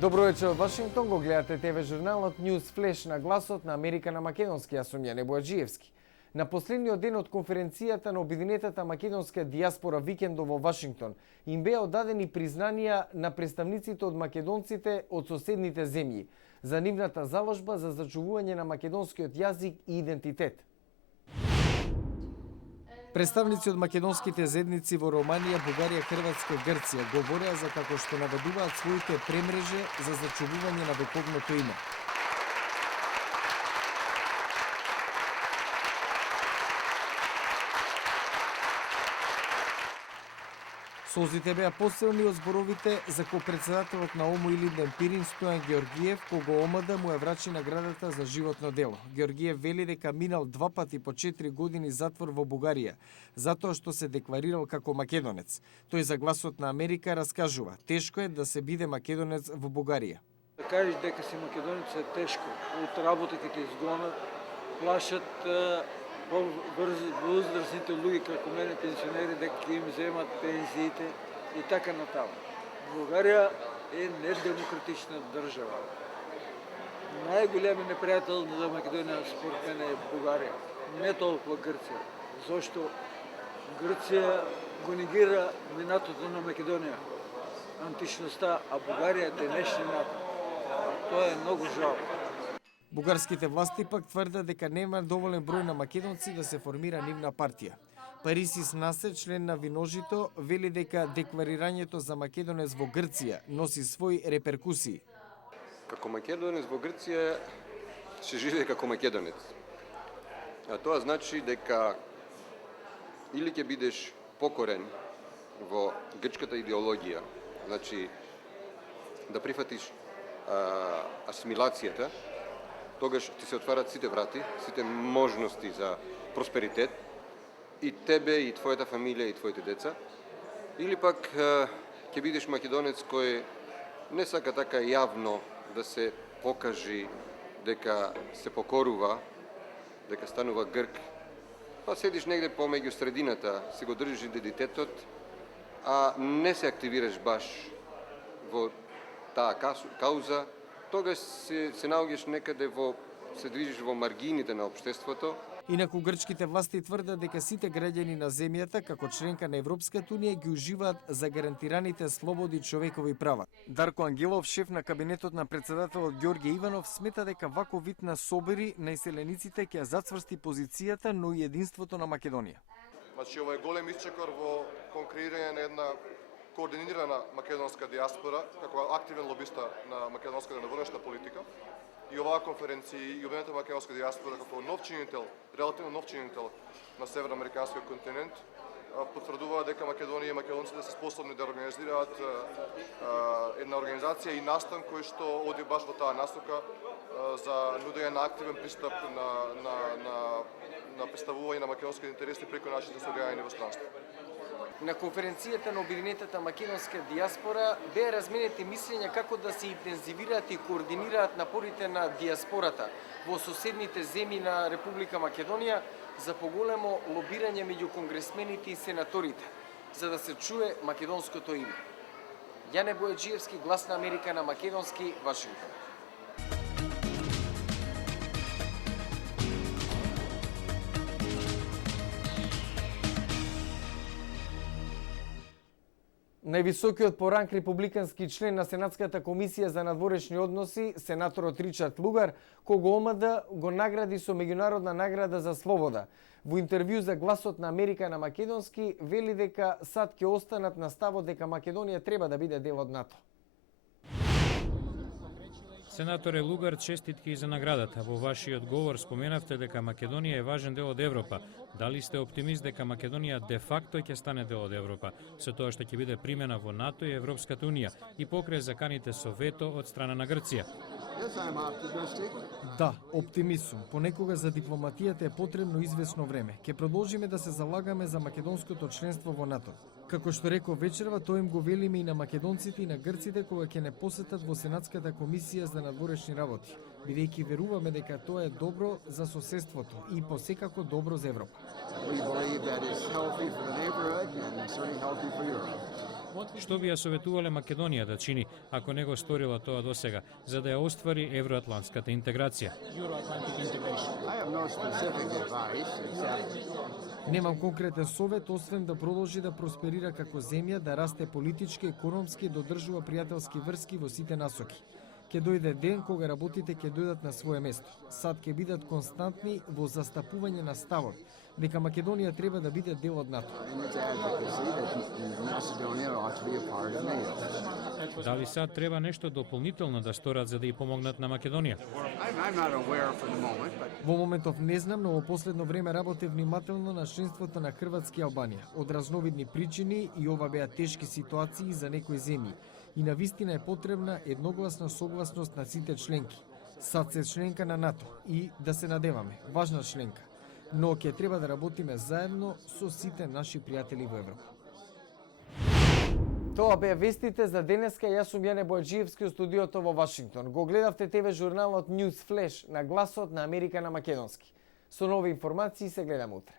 Добро вечер од Вашингтон, го гледате ТВ журналот News Flash на гласот на Америка на македонски, јас сум Јане Бојаджиевски. На последниот ден од конференцијата на обединетата македонска диаспора викендо во Вашингтон им беа одадени признанија на представниците од македонците од соседните земји за нивната заложба за зачувување на македонскиот јазик и идентитет. Представници од македонските заедници во Романија, Бугарија, Хрватска и Грција говореа за како што наведуваат своите премрежи за зачувување на вековното име. Солзите беа посилни од зборовите за ко-председателот на ОМО Илинден Пирин Стојан Георгиев, кого ОМД му ја врачи наградата за животно дело. Георгиев вели дека минал 2 пати по 4 години затвор во Бугарија, затоа што се декларирал како македонец. Тој за гласот на Америка раскажува: тешко е да се биде македонец во Бугарија. Да кажеш дека си македонец е тешко. Од работа ќе те изгонат, плашат возрастните луѓе како мене, пенсионери, дека ќе им земат пензиите и така натаму. Бугарија е недемократична држава. Најголеми непријател за Македонија според мене е Бугарија, не толкова Грција. Зошто Грција го негира минатото на Македонија, античноста, а Бугарија е денешнината. Тоа е многу жалко. Бугарските власти пак тврдат дека нема доволен број на македонци да се формира нивна партија. Парисис Насе, член на Виножито, вели дека декларирањето за македонец во Грција носи своји реперкусии. Како македонец во Грција се живее како македонец. А тоа значи дека или ќе бидеш покорен во грчката идеологија, значи да прифатиш асимилацијата, тогаш ти се отварат сите врати, сите можности за просперитет, и тебе, и твојата фамилија, и твоите деца. Или пак ќе бидеш македонец кој не сака така јавно да се покажи дека се покорува, дека станува грк, па седиш негде помеѓу средината, си го држиш идентитетот, а не се активираш баш во таа кауза, тогаш се наоѓаш некаде се движиш во маргините на општеството. Инаку грчките власти тврдат дека сите граѓани на земјата, како членка на Европската унија, ги уживаат загарантираните слободи и човекови права. Дарко Ангелов, шеф на кабинетот на председателот Ѓорѓе Иванов, смета дека ваков вид на собери на иселениците ќе зацврсти позицијата, но и единството на Македонија. Значи, ова е голем исчекор во конкурирање на една координирана македонска диаспора, како активен лобиста на македонската внешна политика. И оваа конференција и Обединетата македонска диаспора како нов чинител, релативно нов чинител на северноамериканскиот континент, потврдува дека Македонија и македонците се способни да организираат една организација и настан кој што оди баш во таа насока за нудење на активен пристап на представување на македонските интереси преку нашите сојдења во странство. На конференцијата на Обединетата македонска диаспора беа разменети мислења како да се интензивираат и координираат напорите на диаспората во соседните земји на Република Македонија за поголемо лобирање меѓу конгресмените и сенаторите, за да се чуе македонското име. Јане Бојаджиевски, Глас на Америка на македонски, Вашингтон. Највисокиот по ранг републикански член на Сенатската комисија за надворешни односи, сенаторот Ричард Лугар, кого ОМД го награди со меѓународна награда за слобода. Во интервју за Гласот на Америка на македонски, вели дека САД ќе останат на ставот дека Македонија треба да биде дел од НАТО. Сенаторе Лугар, честитки за наградата. Во вашиот говор споменавте дека Македонија е важен дел од Европа. Дали сте оптимист дека Македонија де факто ќе стане дел од Европа, со тоа што ќе биде примена во НАТО и Европската унија и покрај заканите со вето од страна на Грција? Да, оптимист сум. Понекога за дипломатијата е потребно известно време. Ќе продолжиме да се залагаме за македонското членство во НАТО. Како што реков вечерва, тоа им го велиме и на македонците и на грците кога ќе не посетат во Сенатската комисија за надворешни работи, бидејќи веруваме дека тоа е добро за соседството и посекако добро за Европа. Што би ја советувале Македонија да чини, ако не го сторила тоа досега, за да ја оствари евроатлантската интеграција? I have no specific advice except Немам конкретен совет, освен да продолжи да просперира како земја, да расте политички, економски, да одржува пријателски врски во сите насоки. Ќе дојде ден кога работите ќе дојдат на свое место. Сад ќе бидат константни во застапување на ставот дека Македонија треба да биде дел од НАТО. in its advocacy that Macedonia ought to be a part of NATO. Дали САД треба нешто дополнително да сторат за да ја помогнат на Македонија? I'm not aware for the moment, but Во моментов не знам, но во последно време работе внимателно на членството на Хрватска и Албанија. Од разновидни причини и ова беа тешки ситуации за некои земји. И на вистина е потребна едногласна согласност на сите членки. САД се членка на НАТО и да се надеваме, важна членка. Но ќе треба да работиме заедно со сите наши пријатели во Европа. Тоа беа вестите за денеска. Јас сум Јане Бојаджиевски од студиото во Вашингтон. Го гледавте ТВ журналот News Flash на гласот на Америка на македонски. Со нови информации се гледаме утре.